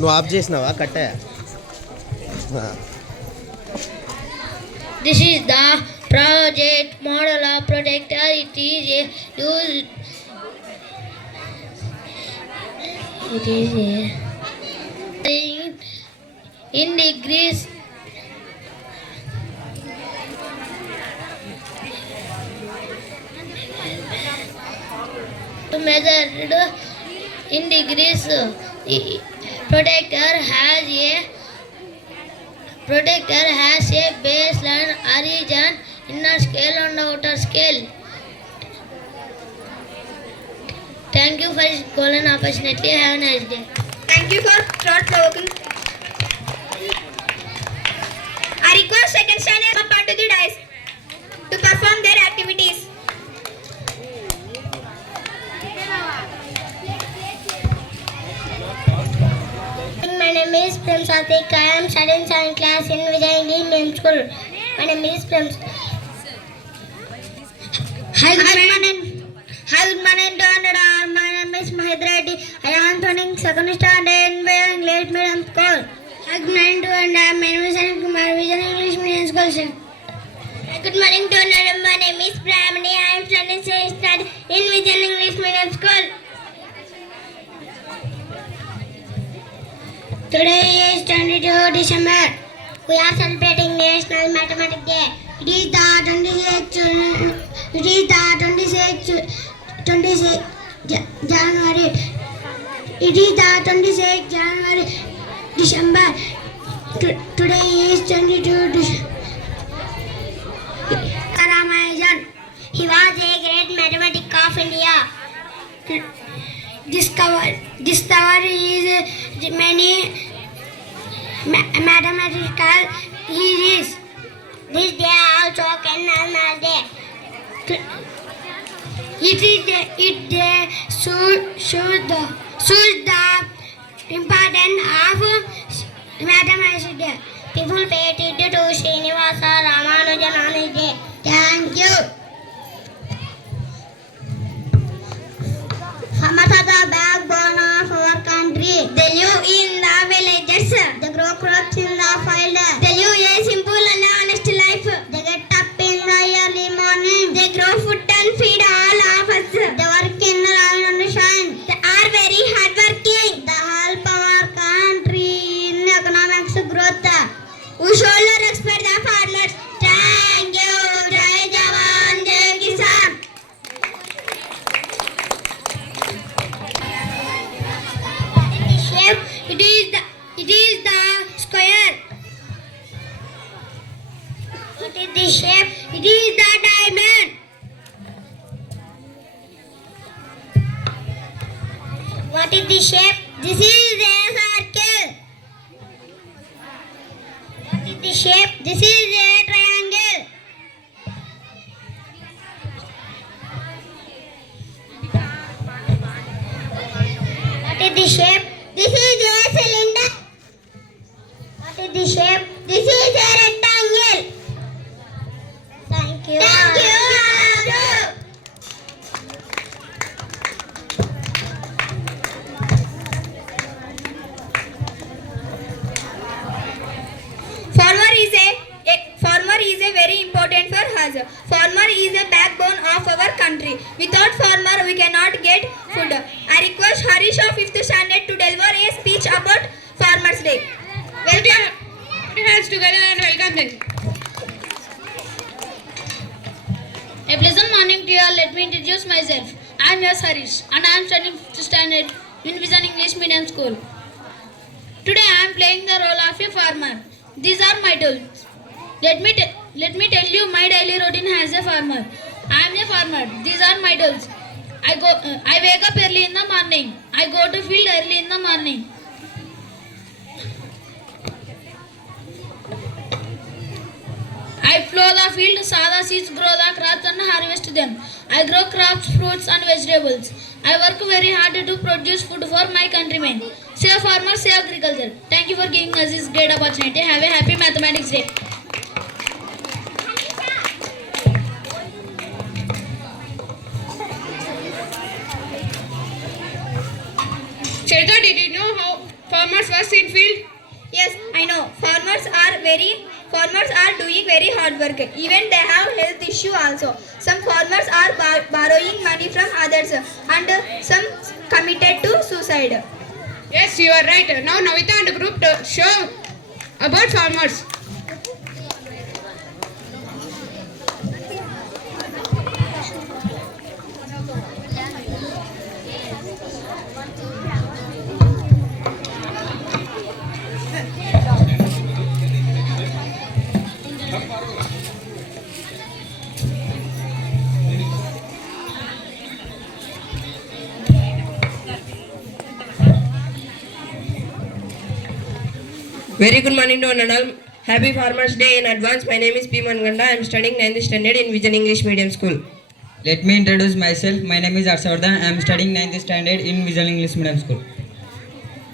నువ్వు ఆఫ్ చేసినావా కట్టే? This is the project model of protector. It is in degrees measured in degrees. Protector has a baseline, origin, inner scale and outer scale. Thank you for this golden opportunity. Have a nice day. Thank you for thought-provoking. I request second standard up onto the dais to perform their activities. My name is Prem Sathik. I am studying 7th class in Vijay English Medium School. My name is Prem. Hi, good morning to all. My name is Mahid Reddy. I am studying second standard in Vijay English Medium School. Hi, good morning to all. My name is Anand Kumar, Vijay English Medium School. Good morning to all. My name is Brahmani. I am studying 7th standard in Vijay English Medium School. Today is 22 December. We are celebrating National Mathematics Day. It is the 26th January. It is the 26th January, December. Today is 22 December. Ramanujan. He was a great mathematician of India. Discovery is many mathematical theories. This day also can known as day. It shows the importance of mathematics. People pay attention to Srinivasa Ramanujan on his day. Thank you. Farmers are the backbone of our country. They live in the villages. They grow crops in the field. They live a simple and honest life. They get up in the early morning. They grow food and feed all of us. They work in the rain and shine. They are very hardworking. They help our country in economics growth. We should respect the farmers. Thank you. Jai Jawan, Jai Kisan. It is the square. What is the shape? It is the diamond. What is the shape? This is a circle. What is the shape? This is a triangle. What is the shape? This is a cylinder. What is the shape? This is a rectangle. Thank you. Thank you. Farmer is a very important for us. Farmer is the backbone of our country. Without farmer, we cannot get food. I request Harish of 5th standard to deliver a speech about Farmers Day. Welcome. Put your hands together and welcome them. A pleasant morning to you all. Let me introduce myself. I am yours Harish and I am studying 5th standard in Vision English Medium School. Today I am playing the role of a farmer. These are my tools. Let me tell you my daily routine as a farmer. I am a farmer. These are my tools. I wake up early in the morning. I go to field early in the morning. I plow the field, sow the seeds, grow the crops and harvest them. I grow crops, fruits and vegetables. I work very hard to produce food for my countrymen. Save farmers, save agriculture. Thank you for giving us this great opportunity. Have a happy Mathematics Day. Chaita, did you know farmers was in field? Yes, I know. Farmers are doing very hard work. Even they have health issue also. Some farmers are borrowing money from others and some committed to suicide. Yes, you are right. Now Navita and group to show about farmers. Very good morning to one and all. Happy Farmers Day in advance. My name is P. Manganda. I am studying 9th standard in Vision English Medium School. Let me introduce myself. My name is Arshavardhan. I am studying 9th standard in Visual English Medium School.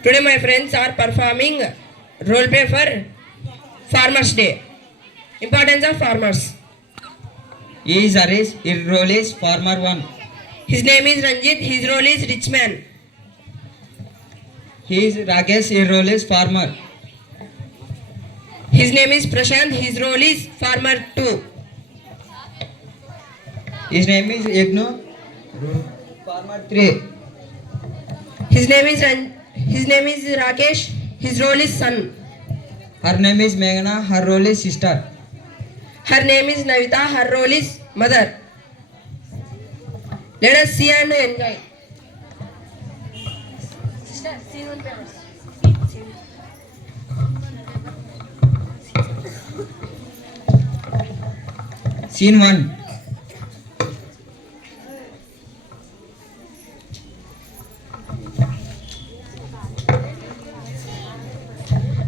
Today my friends are performing role play for Farmers Day. Importance of farmers. He is Harish. His role is Farmer 1. His name is Ranjit. His role is Rich Man. He is Rakesh. His role is Farmer. His name is Prashant. His role is Farmer 2. His name is Yagno. Farmer 3. His name is Rakesh. His role is son. Her name is Meghana. Her role is sister. Her name is Navita. Her role is mother. Let us see and enjoy. Scene 1.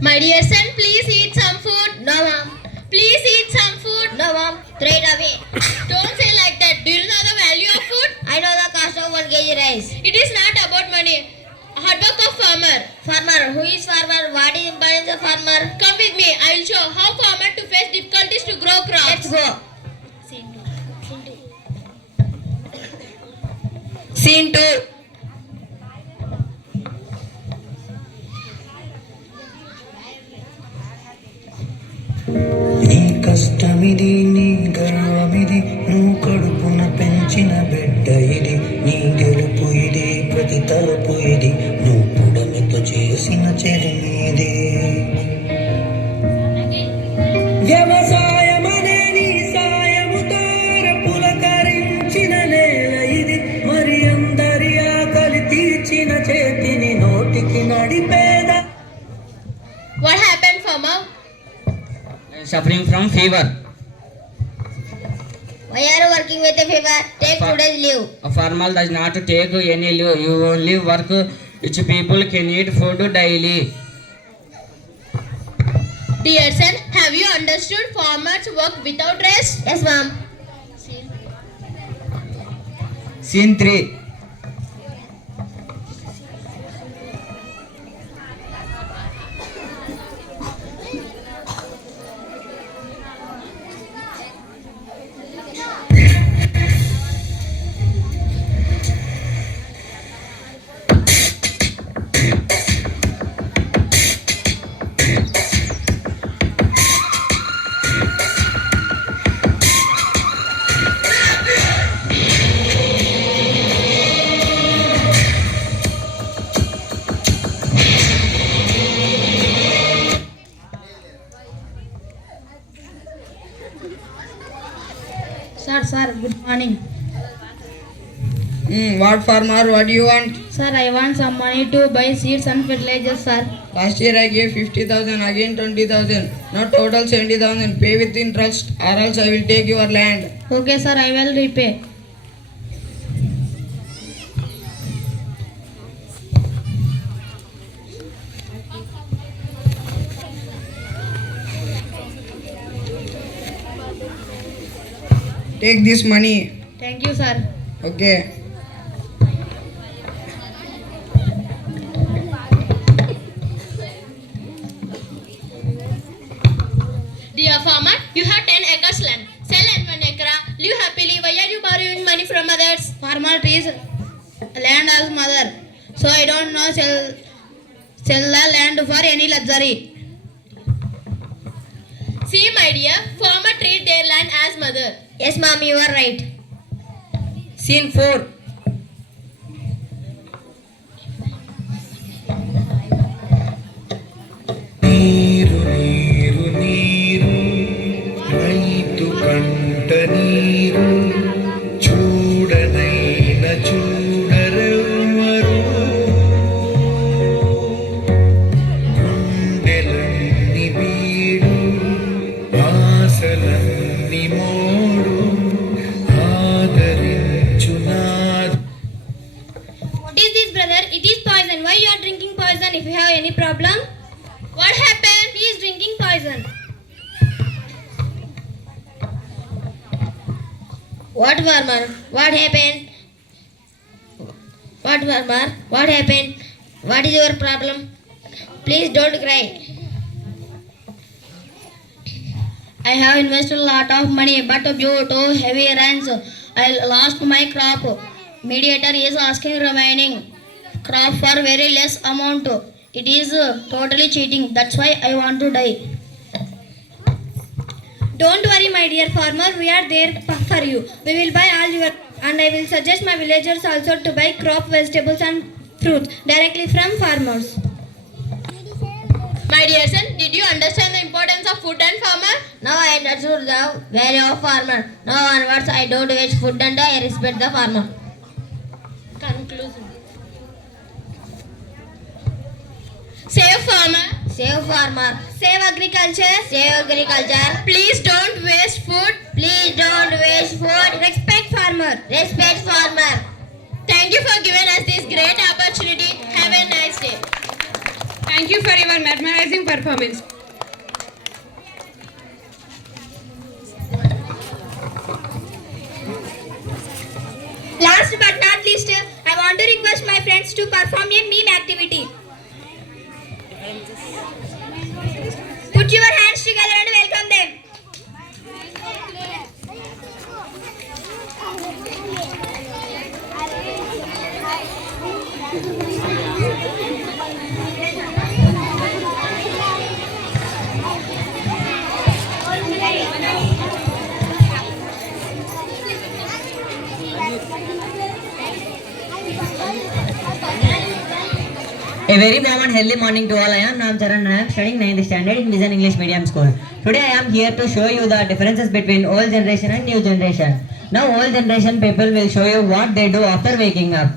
My dear son, please eat some food. No, mom. Please eat some food. No, mom. Throw it away. Don't say like that. Do you know the value of food? I know the cost of 1 kg rice. It is not about money. Hard work of farmer. Farmer. Who is farmer? What is importance of farmer? Come with me. I will show how farmer to face difficulties to grow crops. Let's go. Scene 2. నీ కష్టమిది నీ గర్వమిది నువ్వు కడుపున పెంచిన బిడ్డ ఇది నీ గెలుపు ఇది ప్రతి తలుపు ఇది నువ్వు పుడమితో చేసిన చెరిమీది వ్యవసాయమనే నీ సాయముతో పులకరించిన నేల ఇది మరి అందరి ఆకలి తీర్చిన చేతిని నోటికి నడిపేద. What happened, farmer? Suffering from fever. Why are you working with a fever? Take 2 days leave. A farmer does not take any leave. You only work which people can eat food daily. Dear son, have you understood farmers work without rest? Yes, ma'am. Scene 3. Sir, good morning. What farmer? What do you want? Sir, I want some money to buy seeds and fertilizers, sir. Last year I gave 50,000, again 20,000. Now total 70,000. Pay with interest or else I will take your land. Okay, sir, I will repay. Take this money. Thank you, sir. Okay. Dear farmer, you have 10 acres land. Sell and 1 acre. Live happily. Why are you borrowing money from others? Farmer trees land as mother, so I don't know sell the land for any luxury. See, my dear, farmer treat their land as mother. Yes, mom, you are right. Scene 4. నీరు నీరు నీరు రైతు కంట నీరు చూడనైన చూడరెవ్వరు గుండెలన్ని బీడు ఆశలన్ని మోడు ఆదరించునాదు. What is this, brother? It is poison. Why you are drinking poison? If you have any problem? What happened? He is drinking poison. What, farmer? What happened? What, farmer? What happened? What is your problem? Please don't cry. I have invested a lot of money, but due to heavy rains, I lost my crop. Mediator is asking remaining crop for very less amount. It is totally cheating. That's why I want to die. Don't worry, my dear farmer. We are there for you. We will buy all your, and I will suggest my villagers also to buy crop, vegetables, and fruits directly from farmers. My dear son, did you understand the importance of food and farmer? Now I understood the value of farmer. Now onwards I don't waste food and I respect the farmer. Conclusion. Save farmer. Save farmer. Save agriculture. Save agriculture. Please don't waste food. Please don't waste food. Respect farmer. Respect farmer. Thank you for giving us this great opportunity. Have a nice day. Thank you for your mesmerizing performance. Last but not least, I want to request my friends to perform a meme activity. Put your hands together and welcome them. A very warm and healthy morning to all. I am Nam Charan and I am studying 9th standard in Vision English Medium School. Today I am here to show you the differences between old generation and new generation. Now old generation people will show you what they do after waking up.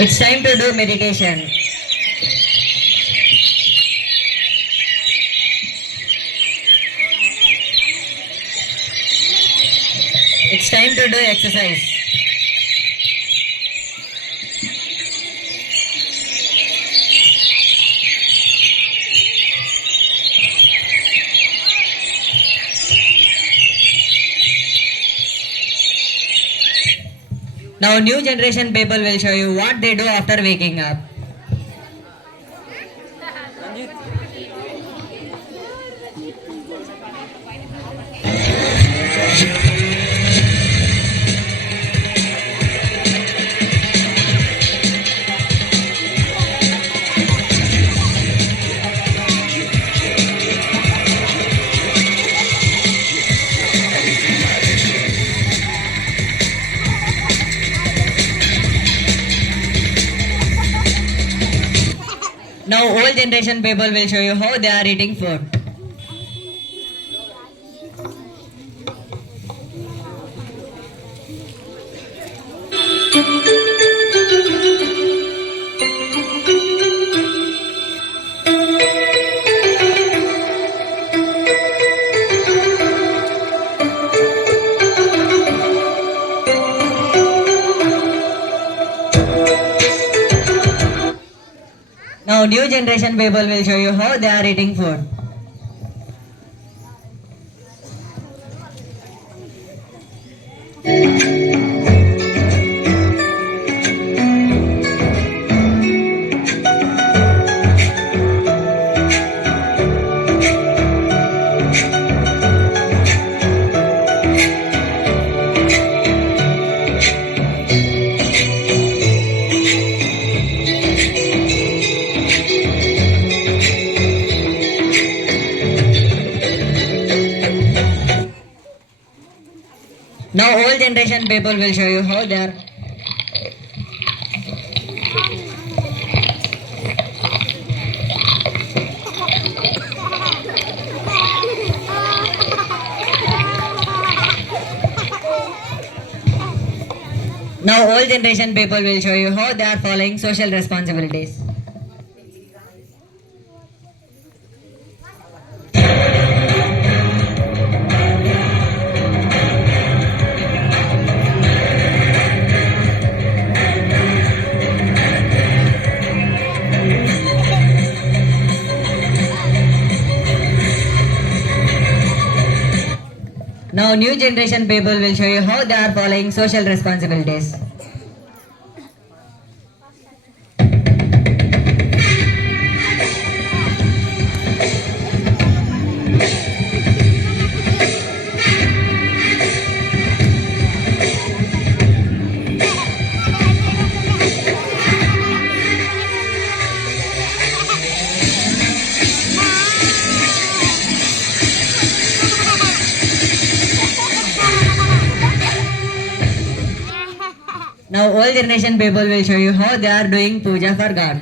It's time to do meditation. It's time to do exercise. Now new generation people will show you what they do after waking up. Now old generation people will show you how they are eating food. Now new generation people will show you how they are eating food. Now old generation people will show you how they are. Now old generation people will show you how they are following social responsibilities. Now new generation people will show you how they are following social responsibilities. Now old generation people will show you how they are doing puja for God.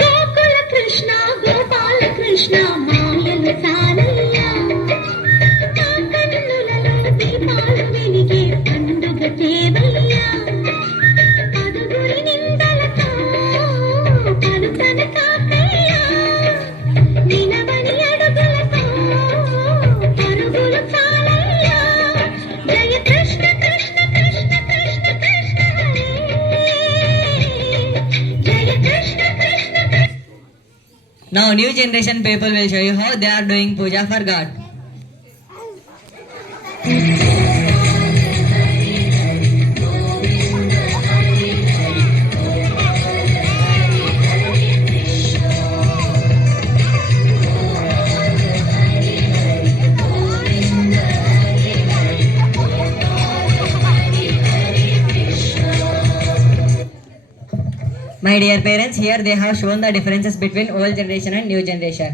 Gokula కృష్ణ గోపాల కృష్ణ మాయలు సారయ్యా నా కన్నులలో దీపాలు వెలిగే పండుగ చేవయ్యా పదుగురి నిందలతో పలుకన కాకయ్యా వినవని అడుగులతో పరుగులు చాలయ్యా జయ కృష్ణ కృష్ణ కృష్ణ కృష్ణ కృష్ణ హరే జయ కృష్ణ కృష్ణ Krishna. Now new generation people will show you how they are doing puja for God. My dear parents, here they have shown the differences between old generation and new generation.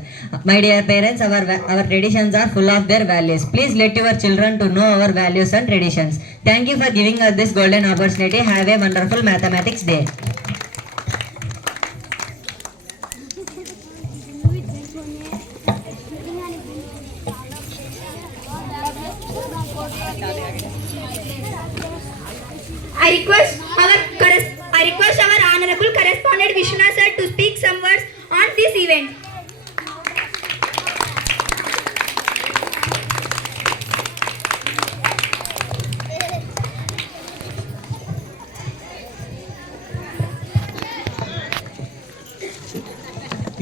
My dear parents, our traditions are full of their values. Please let your children to know our values and traditions. Thank you for giving us this golden opportunity. Have a wonderful mathematics day. I request our honorable correspondent Vishwanath sir to speak some words on this event.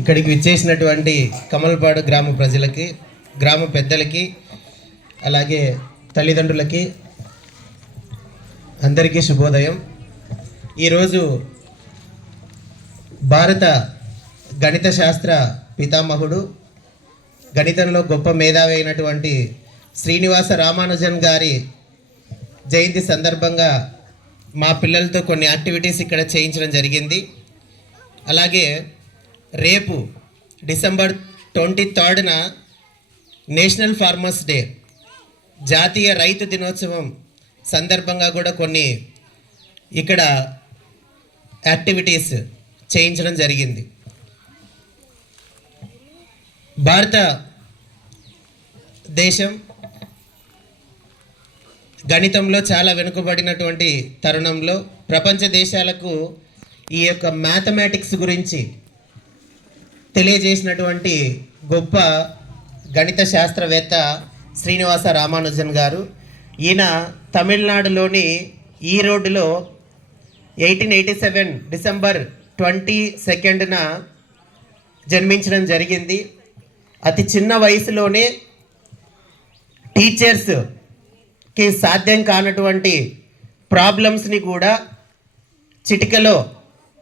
ఇక్కడికి విచ్చేసినటువంటి కమలపాడు గ్రామ ప్రజలకి, గ్రామ పెద్దలకి, అలాగే తల్లిదండ్రులకి అందరికీ శుభోదయం. ఈరోజు భారత గణిత శాస్త్ర పితామహుడు, గణితంలో గొప్ప మేధావి అయినటువంటి శ్రీనివాస రామానుజన్ గారి జయంతి సందర్భంగా మా పిల్లలతో కొన్ని యాక్టివిటీస్ ఇక్కడ చేయించడం జరిగింది. అలాగే రేపు డిసెంబర్ 23న నేషనల్ ఫార్మర్స్ డే, జాతీయ రైతు దినోత్సవం సందర్భంగా కూడా కొన్ని ఇక్కడ యాక్టివిటీస్ చేయించడం జరిగింది. భారత దేశం గణితంలో చాలా వెనుకబడినటువంటి తరుణంలో ప్రపంచ దేశాలకు ఈ యొక్క మ్యాథమెటిక్స్ గురించి తెలియజేసినటువంటి గొప్ప గణిత శాస్త్రవేత్త శ్రీనివాస రామానుజన్ గారు. ఈయన తమిళనాడులోని ఈరోడ్డులో 1887 డిసెంబర్ 22న జన్మించడం జరిగింది. అతి చిన్న వయసులోనే టీచర్స్కి సాధ్యం కానటువంటి ప్రాబ్లమ్స్ని కూడా చిటికలో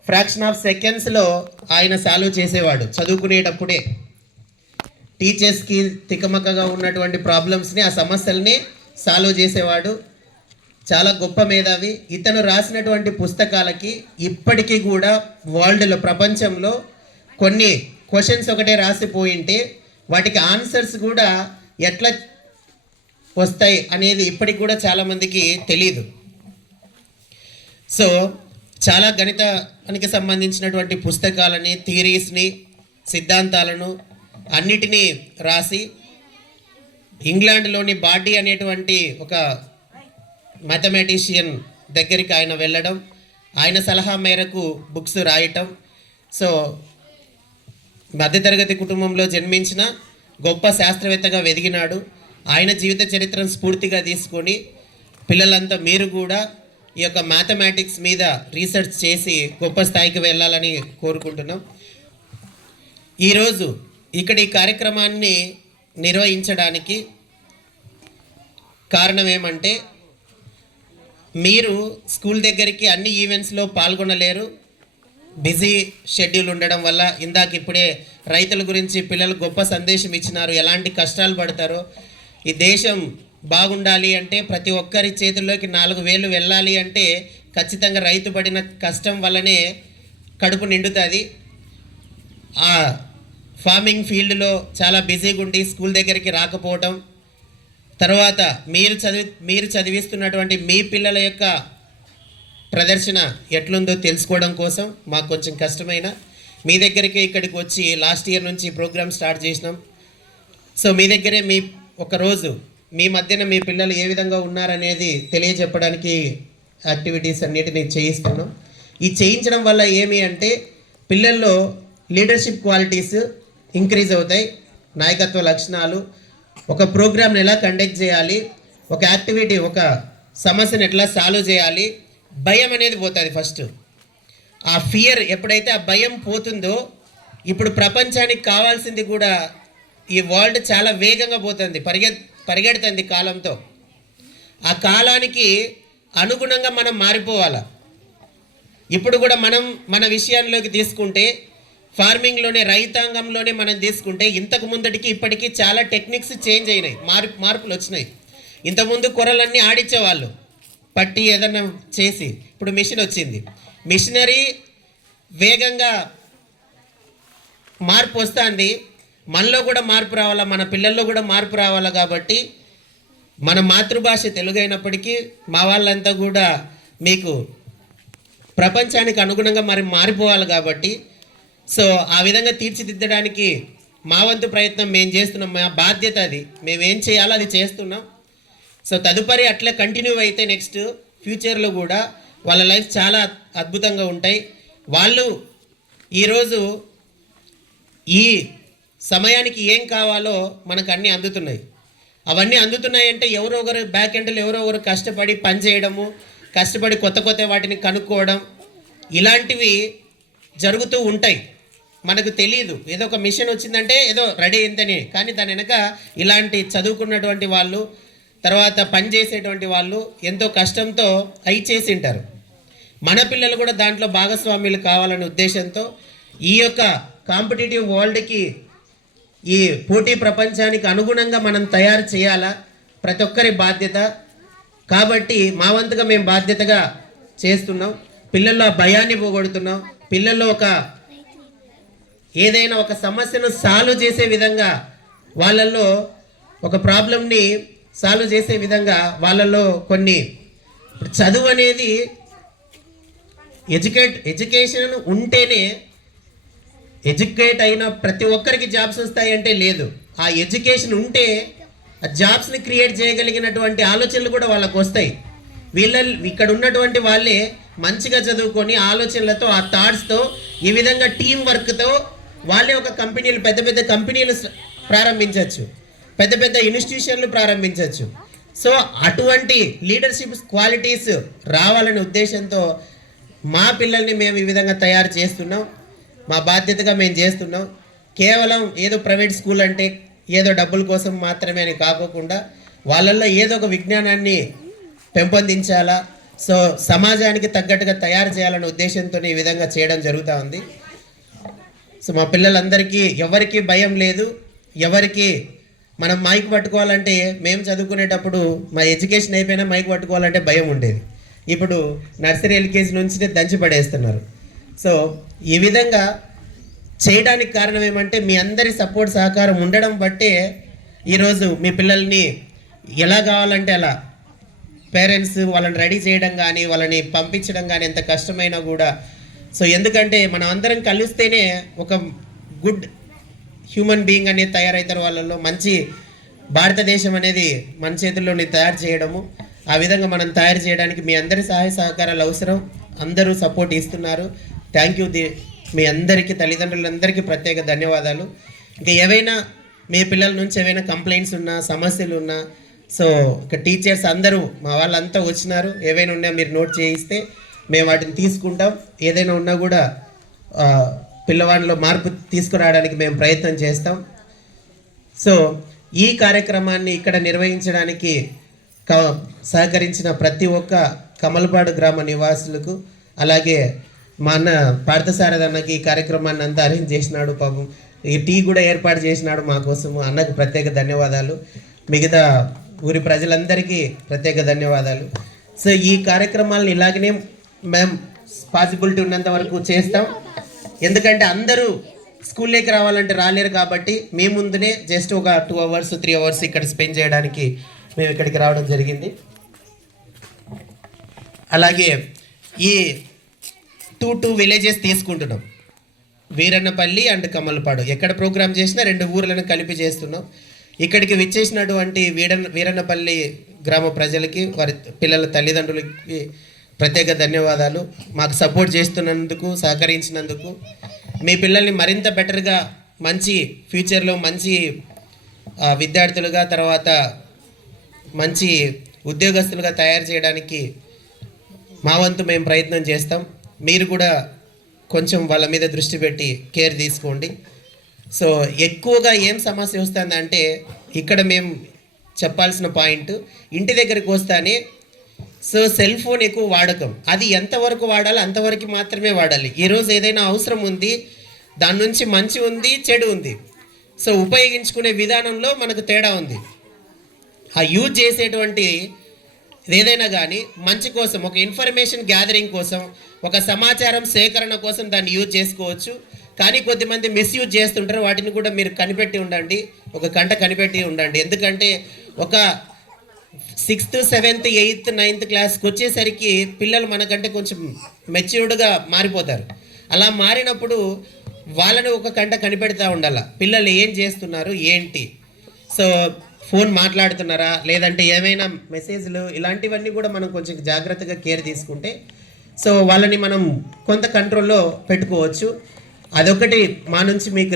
ఫ్రాక్షన్ ఆఫ్ సెకండ్స్లో ఆయన సాల్వ్ చేసేవాడు. చదువుకునేటప్పుడే టీచర్స్కి తికమకగా ఉన్నటువంటి ప్రాబ్లమ్స్ని, ఆ సమస్యల్ని సాల్వ్ చేసేవాడు. చాలా గొప్ప మేధావి. ఇతను రాసినటువంటి పుస్తకాలకి ఇప్పటికీ కూడా వరల్డ్లో, ప్రపంచంలో కొన్ని క్వశ్చన్స్ ఒకటే రాసిపోయింటే వాటికి ఆన్సర్స్ కూడా ఎట్లా వస్తాయి అనేది ఇప్పటికి కూడా చాలామందికి తెలియదు. సో చాలా గణితానికి సంబంధించినటువంటి పుస్తకాలని, థియరీస్ని, సిద్ధాంతాలను అన్నిటినీ రాసి ఇంగ్లాండ్లోని బాడీ అనేటువంటి ఒక మ్యాథమెటిషియన్ దగ్గరికి ఆయన వెళ్ళడం, ఆయన సలహా మేరకు బుక్స్ రాయటం. సో మధ్యతరగతి కుటుంబంలో జన్మించిన గొప్ప శాస్త్రవేత్తగా వెదిగినాడు. ఆయన జీవిత చరిత్రను స్ఫూర్తిగా తీసుకొని పిల్లలంతా మీరు కూడా ఈ యొక్క మ్యాథమెటిక్స్ మీద రీసెర్చ్ చేసి గొప్ప స్థాయికి వెళ్ళాలని కోరుకుంటున్నాం. ఈరోజు ఇక్కడ ఈ కార్యక్రమాన్ని నిర్వహించడానికి కారణం ఏమంటే, మీరు స్కూల్ దగ్గరికి అన్ని ఈవెంట్స్లో పాల్గొనలేరు, బిజీ షెడ్యూల్ ఉండడం వల్ల. ఇందాక ఇప్పుడే రైతుల గురించి పిల్లలు గొప్ప సందేశం ఇచ్చినారు, ఎలాంటి కష్టాలు పడతారో. ఈ దేశం బాగుండాలి అంటే, ప్రతి ఒక్కరి చేతుల్లోకి 4 వేలు వెళ్ళాలి అంటే ఖచ్చితంగా రైతు పడిన కష్టం వల్లనే కడుపు నిండుతుంది. ఆ ఫార్మింగ్ ఫీల్డ్లో చాలా బిజీగా ఉండి స్కూల్ దగ్గరికి రాకపోవటం, తర్వాత మీరు చదివిస్తున్నటువంటి మీ పిల్లల యొక్క ప్రదర్శన ఎట్లుందో తెలుసుకోవడం కోసం మాకు కొంచెం కష్టమైన మీ దగ్గరికి ఇక్కడికి వచ్చి లాస్ట్ ఇయర్ నుంచి ప్రోగ్రామ్ స్టార్ట్ చేసినాం. సో మీ దగ్గరే ఒకరోజు మీ మధ్యన మీ పిల్లలు ఏ విధంగా ఉన్నారనేది తెలియజెప్పడానికి యాక్టివిటీస్ అన్నిటిని చేయిస్తున్నాం. ఈ చేయించడం వల్ల ఏమి అంటే, పిల్లల్లో లీడర్షిప్ క్వాలిటీస్ ఇంక్రీజ్ అవుతాయి, నాయకత్వ లక్షణాలు, ఒక ప్రోగ్రామ్ని ఎలా కండక్ట్ చేయాలి, ఒక యాక్టివిటీ, ఒక సమస్యను ఎట్లా సాల్వ్ చేయాలి, భయం అనేది పోతుంది ఫస్ట్. ఆ ఫియర్ ఎప్పుడైతే ఆ భయం పోతుందో, ఇప్పుడు ప్రపంచానికి కావాల్సింది కూడా, ఈ వరల్డ్ చాలా వేగంగా పోతుంది, పరిగెడుతుంది కాలంతో. ఆ కాలానికి అనుగుణంగా మనం మారిపోవాలా. ఇప్పుడు కూడా మన విషయాల్లోకి తీసుకుంటే, ఫార్మింగ్లోనే, రైతాంగంలోనే మనం తీసుకుంటే, ఇంతకు ముందటికి ఇప్పటికీ చాలా టెక్నిక్స్ చేంజ్ అయినాయి, మార్పులు వచ్చినాయి. ఇంతకుముందు కొరలన్నీ ఆడించేవాళ్ళు పట్టి ఏదన్నా చేసి, ఇప్పుడు మిషన్ వచ్చింది. మిషనరీ వేగంగా మార్పు వస్తుంది, మనలో కూడా మార్పు రావాలా, మన పిల్లల్లో కూడా మార్పు రావాలా. కాబట్టి మన మాతృభాష తెలుగు అయినప్పటికీ మా వాళ్ళంతా కూడా మీకు ప్రపంచానికి అనుగుణంగా మారిపోవాలి. కాబట్టి సో ఆ విధంగా తీర్చిదిద్దడానికి మా వంతు ప్రయత్నం మేము చేస్తున్నాం, మా బాధ్యత అది. మేము ఏం చేయాలో అది చేస్తున్నాం. సో తదుపరి అట్లా కంటిన్యూ అయితే నెక్స్ట్ ఫ్యూచర్లో కూడా వాళ్ళ లైఫ్ చాలా అద్భుతంగా ఉంటాయి. వాళ్ళు ఈరోజు ఈ సమయానికి ఏం కావాలో మనకు అన్నీ అందుతున్నాయి. అవన్నీ అందుతున్నాయంటే ఎవరో ఒకరు బ్యాక్ ఎండ్లో ఎవరో ఒకరు కష్టపడి పనిచేయడము, కష్టపడి కొత్త వాటిని కనుక్కోవడం, ఇలాంటివి జరుగుతూ ఉంటాయి. మనకు తెలియదు, ఏదో ఒక మిషన్ వచ్చిందంటే ఏదో రెడీ అయిందని, కానీ దాని వెనక ఇలాంటి చదువుకున్నటువంటి వాళ్ళు, తర్వాత పనిచేసేటువంటి వాళ్ళు ఎంతో కష్టంతో అయి చేసి ఉంటారు. మన పిల్లలు కూడా దాంట్లో భాగస్వామ్యులు కావాలనే ఉద్దేశంతో ఈ యొక్క కాంపిటేటివ్ వరల్డ్కి, ఈ పోటీ ప్రపంచానికి అనుగుణంగా మనం తయారు చేయాలా, ప్రతి ఒక్కరి బాధ్యత. కాబట్టి మా వంతుగా మేము బాధ్యతగా చేస్తున్నాం. పిల్లల్లో ఆ భయాన్ని పోగొడుతున్నాం. పిల్లల్లో ఏదైనా ఒక సమస్యను సాల్వ్ చేసే విధంగా, వాళ్ళల్లో ఒక ప్రాబ్లంని సాల్వ్ చేసే విధంగా వాళ్ళల్లో కొన్ని, చదువు అనేది ఎడ్యుకేషన్ ఉంటేనే, ఎడ్యుకేట్ అయిన ప్రతి ఒక్కరికి జాబ్స్ వస్తాయంటే లేదు. ఆ ఎడ్యుకేషన్ ఉంటే ఆ జాబ్స్ని క్రియేట్ చేయగలిగినటువంటి ఆలోచనలు కూడా వాళ్ళకు వస్తాయి. ఇక్కడ ఉన్నటువంటి వాళ్ళే మంచిగా చదువుకొని ఆలోచనలతో, ఆ థాట్స్తో, ఈ విధంగా టీం వర్క్తో వాళ్ళే ఒక కంపెనీలు, పెద్ద కంపెనీలు ప్రారంభించవచ్చు, పెద్ద ఇన్స్టిట్యూషన్లు ప్రారంభించవచ్చు. సో అటువంటి లీడర్షిప్ క్వాలిటీస్ రావాలనే ఉద్దేశంతో మా పిల్లల్ని మేము ఈ విధంగా తయారు చేస్తున్నాం. మా బాధ్యతగా మేము చేస్తున్నాం. కేవలం ఏదో ప్రైవేట్ స్కూల్ అంటే ఏదో డబ్బుల కోసం మాత్రమే అని కాకోకుండా వాళ్ళల్లో ఏదో ఒక విజ్ఞానాన్ని పెంపొందించాలా, సో సమాజానికి తగ్గట్టుగా తయారు చేయాలనే ఉద్దేశంతో ఈ విధంగా చేయడం జరుగుతూ ఉంది. సో మా పిల్లలందరికీ ఎవరికి భయం లేదు. ఎవరికి మనం మైక్ పట్టుకోవాలంటే, మేము చదువుకునేటప్పుడు మా ఎడ్యుకేషన్ అయిపోయినా మైక్ పట్టుకోవాలంటే భయం ఉండేది. ఇప్పుడు నర్సరీ ఎల్కేజీ నుంచి దంచి పడేస్తున్నారు. సో ఈ విధంగా చేయడానికి కారణం ఏమంటే, మీ అందరి సపోర్ట్ సహకారం ఉండడం బట్టే ఈరోజు మీ పిల్లల్ని ఎలా కావాలంటే అలా పేరెంట్స్ వాళ్ళని రెడీ చేయడం కానీ వాళ్ళని పంపించడం కానీ ఎంత కష్టమైనా కూడా సో ఎందుకంటే మనం అందరం కలిస్తేనే ఒక గుడ్ హ్యూమన్ బీయింగ్ అనేది తయారవుతారు. వాళ్ళలో మంచి భారతదేశం అనేది మన చేతుల్లోని తయారు చేయడము. ఆ విధంగా మనం తయారు చేయడానికి మీ అందరి సహాయ సహకారాలు అవసరం. అందరూ సపోర్ట్ ఇస్తున్నారు. Thank you. మీ అందరికీ తల్లిదండ్రులందరికీ ప్రత్యేక ధన్యవాదాలు. ఇంకా ఏవైనా మీ పిల్లల నుంచి ఏవైనా కంప్లైంట్స్ ఉన్నా సమస్యలు ఉన్నా సో ఇక టీచర్స్ అందరూ మా వాళ్ళంతా వచ్చినారు. ఏవైనా ఉన్నా మీరు నోట్ చేయిస్తే మేము వాటిని తీసుకుంటాం. ఏదైనా ఉన్నా కూడా పిల్లవాడిలో మార్పు తీసుకురావడానికి మేము ప్రయత్నం చేస్తాం. సో ఈ కార్యక్రమాన్ని ఇక్కడ నిర్వహించడానికి సహకరించిన ప్రతి ఒక్క కమలపాడు గ్రామ నివాసులకు అలాగే మా అన్న పార్థసారథి అన్నకి ఈ కార్యక్రమాన్ని అంతా అరేంజ్ చేసినాడు. పాపం ఈ టీ కూడా ఏర్పాటు చేసినాడు మా కోసము. అన్నకు ప్రత్యేక ధన్యవాదాలు. మిగతా ఊరి ప్రజలందరికీ ప్రత్యేక ధన్యవాదాలు. సో ఈ కార్యక్రమాలను ఇలాగనే మేము పాసిబిలిటీ ఉన్నంత వరకు చేస్తాం. ఎందుకంటే అందరూ స్కూల్లోకి రావాలంటే రాలేరు కాబట్టి మీ ముందునే జస్ట్ ఒక 2 hours 3 hours ఇక్కడ స్పెండ్ చేయడానికి మేము ఇక్కడికి రావడం జరిగింది. అలాగే ఈ 2 విలేజెస్ తీసుకుంటున్నాం. వీరన్నపల్లి అండ్ కమలపాడు. ఎక్కడ ప్రోగ్రామ్ చేసినా 2 ఊర్లను కలిపి చేస్తున్నాం. ఇక్కడికి విచ్చేసినటువంటి వీరన్నపల్లి గ్రామ ప్రజలకి వారి పిల్లల తల్లిదండ్రులకి ప్రత్యేక ధన్యవాదాలు. మాకు సపోర్ట్ చేస్తున్నందుకు సహకరించినందుకు. మీ పిల్లల్ని మరింత బెటర్గా మంచి ఫ్యూచర్లో మంచి విద్యార్థులుగా తర్వాత మంచి ఉద్యోగస్తులుగా తయారు చేయడానికి మా వంతు మేము ప్రయత్నం చేస్తాం. మీరు కూడా కొంచెం వాళ్ళ మీద దృష్టి పెట్టి కేర్ తీసుకోండి. సో ఎక్కువగా ఏం సమస్య వస్తుందంటే ఇక్కడ మేము చెప్పాల్సిన పాయింట్ ఇంటి దగ్గరికి వస్తానే సో సెల్ ఫోన్ ఎక్కువ వాడకం. అది ఎంతవరకు వాడాలో అంతవరకు మాత్రమే వాడాలి. ఈరోజు ఏదైనా అవసరం ఉంది, దాని నుంచి మంచి ఉంది చెడు ఉంది. సో ఉపయోగించుకునే విధానంలో మనకు తేడా ఉంది. ఆ యూజ్ చేసేటువంటి ఏదైనా కానీ మంచి కోసం, ఒక ఇన్ఫర్మేషన్ గ్యాదరింగ్ కోసం, ఒక సమాచారం సేకరణ కోసం దాన్ని యూజ్ చేసుకోవచ్చు. కానీ కొద్దిమంది మిస్యూజ్ చేస్తుంటారు. వాటిని కూడా మీరు కనిపెట్టి ఉండండి, ఒక కంట కనిపెట్టి ఉండండి. ఎందుకంటే ఒక 6th 7th 8th 9th క్లాస్కి వచ్చేసరికి పిల్లలు మనకంటే కొంచెం మెచ్యూర్డ్గా మారిపోతారు. అలా మారినప్పుడు వాళ్ళని ఒక కంట కనిపెడతా ఉండాలి. పిల్లలు ఏం చేస్తున్నారు ఏంటి, సో ఫోన్ మాట్లాడుతున్నారా లేదంటే ఏమైనా మెసేజ్లు ఇలాంటివన్నీ కూడా మనం కొంచెం జాగ్రత్తగా కేర్ తీసుకుంటే సో వాళ్ళని మనం కొంత కంట్రోల్లో పెట్టుకోవచ్చు. అదొకటి మా నుంచి మీకు